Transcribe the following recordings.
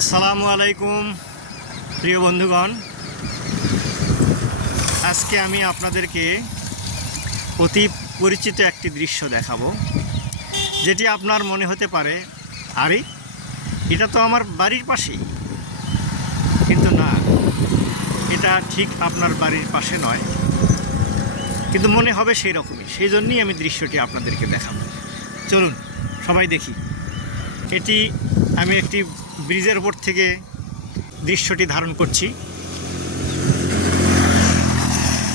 আসসালামু আলাইকুম প্রিয় বন্ধুগণ, আজকে আমি আপনাদেরকে অতি পরিচিত একটি দৃশ্য দেখাবো, যেটি আপনার মনে হতে পারে আরে এটা তো আমার বাড়ির পাশেই, কিন্তু না, এটা ঠিক আপনার বাড়ির পাশে নয়, কিন্তু মনে হবে সেই রকমই। সেই জন্যই আমি দৃশ্যটি আপনাদেরকে দেখাবো। চলুন সবাই দেখি। এটি আমি একটি ব্রিজের উপর থেকে দৃশ্যটি ধারণ করছি।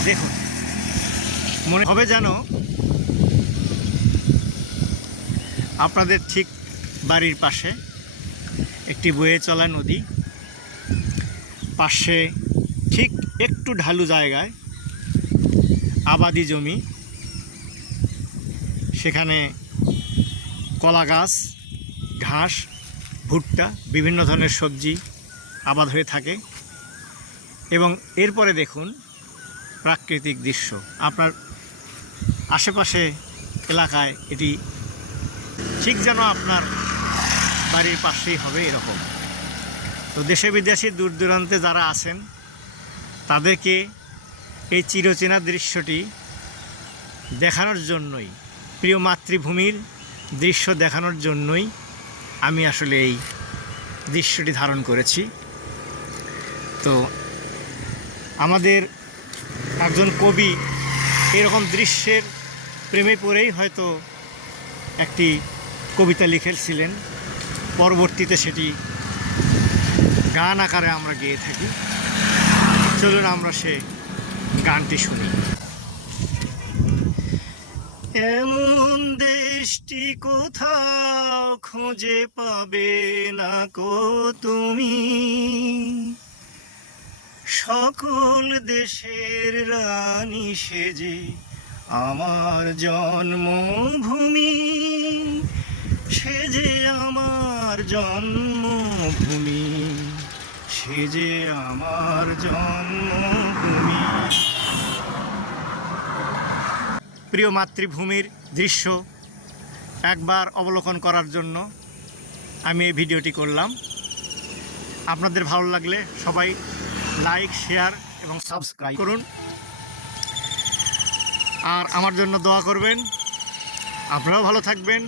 দেখুন, মনে হবে যেন আপনাদের ঠিক বাড়ির পাশে একটি বয়ে চলা নদী, পাশে ঠিক একটু ঢালু জায়গায় আবাদি জমি, সেখানে কলা গাছ, ঘাস, ভুট্টা, বিভিন্ন ধরনের সবজি আবাদ হয়ে থাকে। এবং এরপরে দেখুন প্রাকৃতিক দৃশ্য। আপনার আশেপাশে এলাকায় এটি ঠিক যেন আপনার বাড়ির পাশেই হবে এরকম। তো দেশে বিদেশে দূর দূরান্তে যারা আছেন তাদেরকে এই চিরচেনা দৃশ্যটি দেখানোর জন্যই, প্রিয় মাতৃভূমির দৃশ্য দেখানোর জন্যই আমি আসলে এই দৃশ্যটি ধারণ করেছি। তো আমাদের একজন কবি এরকম দৃশ্যের প্রেমে পড়েই হয়তো একটি কবিতা লিখেছিলেন, পরবর্তীতে সেটি গান আকারে আমরা গেয়ে থাকি। চলুন আমরা সে গানটি শুনি। এমন দেশটি কোথাও খুঁজে পাবে না কো তুমি, সকল দেশের রানী সেজে আমার জন্মভূমি, সেজে আমার জন্মভূমি, সেজে আমার জন্মভূমি। প্রিয় মাতৃভূমির দৃশ্য একবার অবলোকন করার জন্য আমি এই ভিডিওটি করলাম। আপনাদের ভালো লাগলে সবাই লাইক, শেয়ার এবং সাবস্ক্রাইব করুন, আর আমার জন্য দোয়া করবেন। আপনারাও ভালো থাকবেন।